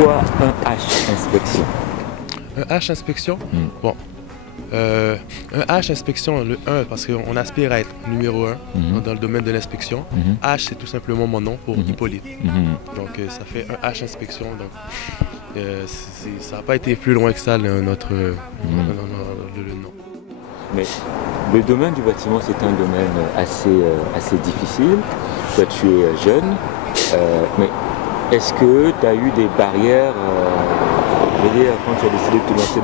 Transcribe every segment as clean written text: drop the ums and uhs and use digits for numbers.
quoi un H inspection? Un H inspection? Bon. Un H inspection, le 1, parce qu'on aspire à être numéro 1 dans le domaine de l'inspection. H, c'est tout simplement mon nom pour Hippolyte. Donc, ça fait un H inspection. Donc, ça n'a pas été plus loin que ça, notre le nom. Mais le domaine du bâtiment, c'est un domaine assez difficile. Toi, tu es jeune, mais est-ce que tu as eu des barrières je veux dire, quand tu as décidé de te lancer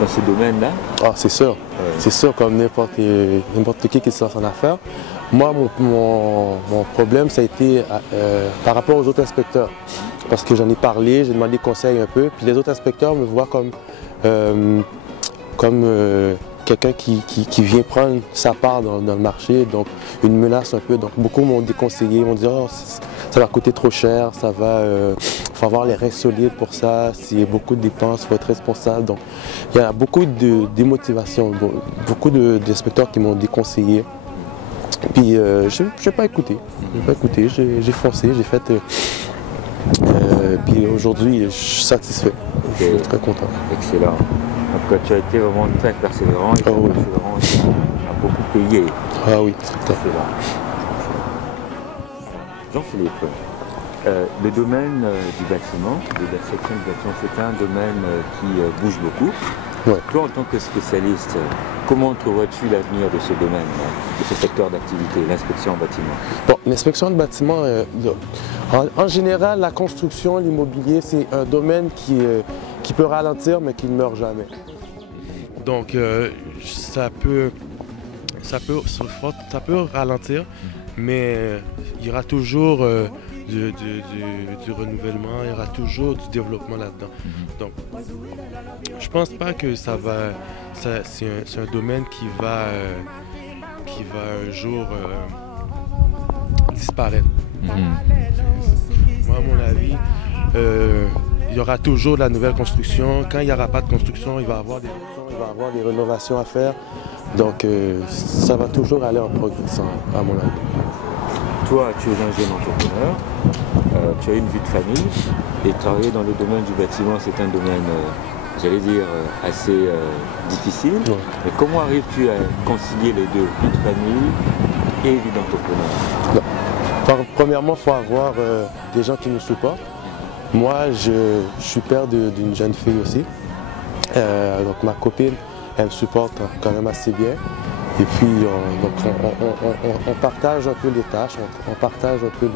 dans ce domaine-là? Ah, c'est sûr. C'est sûr, comme n'importe qui se lance en affaires. Moi, mon problème, ça a été par rapport aux autres inspecteurs. Parce que j'en ai parlé, j'ai demandé conseil un peu, puis les autres inspecteurs me voient comme quelqu'un qui vient prendre sa part dans le marché, donc une menace un peu. Donc beaucoup m'ont déconseillé, m'ont dit oh, ça va coûter trop cher, ça va, faut avoir les reins solides pour ça, s'il y a beaucoup de dépenses, il faut être responsable. Donc il y a beaucoup de démotivation, beaucoup d'inspecteurs qui m'ont déconseillé. Puis je n'ai pas écouté, j'ai foncé, j'ai fait. Puis aujourd'hui, je suis satisfait, je suis très content. Excellent. Donc tu as été vraiment très persévérant et persévérance a beaucoup payé. Ah oui, tout à fait. Jean-Philippe, le domaine du bâtiment, de la section du bâtiment, c'est un domaine qui bouge beaucoup. Ouais. Toi, en tant que spécialiste, comment entrevois-tu l'avenir de ce domaine, de ce secteur d'activité, l'inspection en bâtiment? Bon, l'inspection de bâtiment, en général, la construction, l'immobilier, c'est un domaine qui peut ralentir, mais qui ne meurt jamais. Donc, ça peut ralentir, mais il y aura toujours du renouvellement, il y aura toujours du développement là-dedans. Donc, je pense pas que c'est un domaine qui va un jour disparaître. Moi, à mon avis, il y aura toujours de la nouvelle construction. Quand il n'y aura pas de construction, il va y avoir des rénovations à faire. Donc, ça va toujours aller en progressant, à mon avis. Toi, tu es un jeune entrepreneur, tu as une vie de famille, et travailler dans le domaine du bâtiment, c'est un domaine, j'allais dire, assez difficile. Ouais. Mais comment arrives-tu à concilier les deux, vie de famille et vie d'entrepreneur? Premièrement, il faut avoir des gens qui nous supportent. Moi, je suis père d'une jeune fille aussi. Donc ma copine, elle me supporte quand même assez bien. Et puis, on partage un peu les tâches, on partage un peu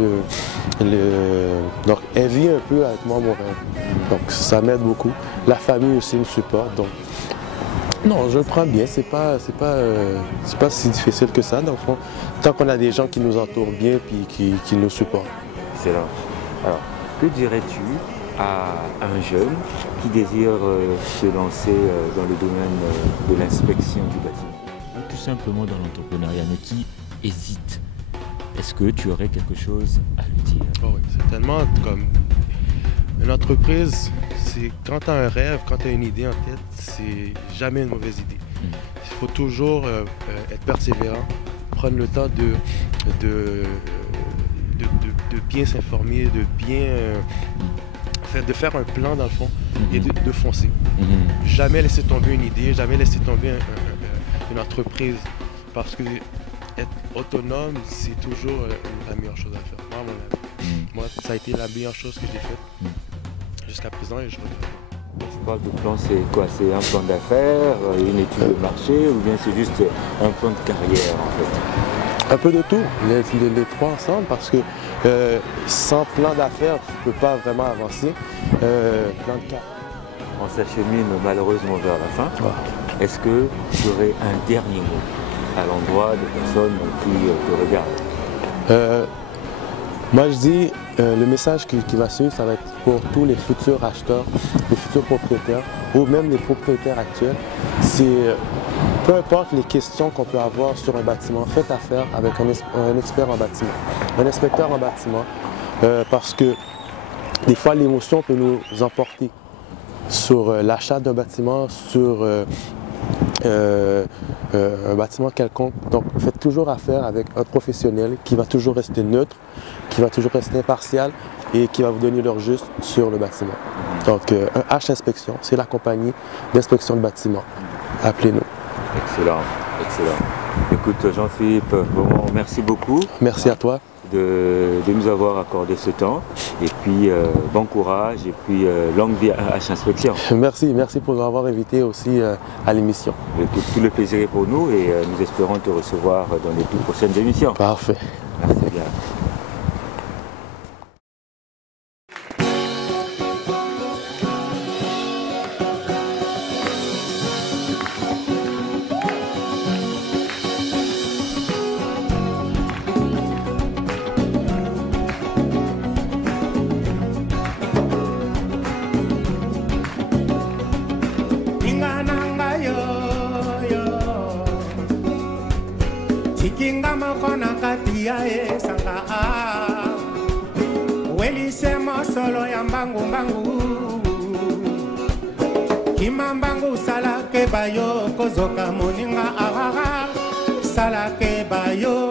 donc, elle vit un peu avec moi mon rêve. Donc, ça m'aide beaucoup. La famille aussi me supporte. Donc, non, je le prends bien. C'est pas si difficile que ça, dans le fond. Tant qu'on a des gens qui nous entourent bien et qui nous supportent. Excellent. Alors, que dirais-tu à un jeune qui désire se lancer dans le domaine de l'inspection du bâtiment? Tout simplement dans l'entrepreneuriat, mais qui hésite. Est-ce que tu aurais quelque chose à lui dire? Oh oui, certainement. Comme une entreprise, c'est quand tu as un rêve, quand tu as une idée en tête, c'est jamais une mauvaise idée. Il faut toujours être persévérant, prendre le temps de bien s'informer, de faire un plan dans le fond et de foncer. Jamais laisser tomber une idée, jamais laisser tomber une entreprise, parce que être autonome, c'est toujours la meilleure chose à faire. Moi, à mon avis. Moi, ça a été la meilleure chose que j'ai faite jusqu'à présent et je regrette. Tu parles de plan, c'est quoi? C'est un plan d'affaires, une étude de marché, ou bien c'est juste un plan de carrière en fait? Un peu de tout, les trois ensemble, parce que sans plan d'affaires, tu ne peux pas vraiment avancer. Plan de carrière. On s'achemine malheureusement vers la fin. Ouais. Est-ce que tu aurais un dernier mot à l'endroit des personnes qui te regardent? Moi je dis, le message qui va suivre, ça va être pour tous les futurs acheteurs, les futurs propriétaires, ou même les propriétaires actuels. C'est peu importe les questions qu'on peut avoir sur un bâtiment, faites affaire avec un expert en bâtiment, un inspecteur en bâtiment, parce que des fois l'émotion peut nous emporter sur l'achat d'un bâtiment, sur un bâtiment quelconque. Donc faites toujours affaire avec un professionnel qui va toujours rester neutre, qui va toujours rester impartial et qui va vous donner l'heure juste sur le bâtiment. Donc un H-Inspection, c'est la compagnie d'inspection de bâtiment. Appelez-nous. Excellent, excellent. Écoute Jean-Philippe, vraiment merci beaucoup. Merci à toi. De nous avoir accordé ce temps. Et puis bon courage et puis longue vie à H-Inspection. Merci pour nous avoir invités aussi à l'émission. Écoute, tout le plaisir est pour nous et nous espérons te recevoir dans les toutes prochaines émissions. Parfait. Merci bien. Kinga mokona katia esanga welise mosolo ya mbangu kimambangu salake bayo kozoka moninga salake bayo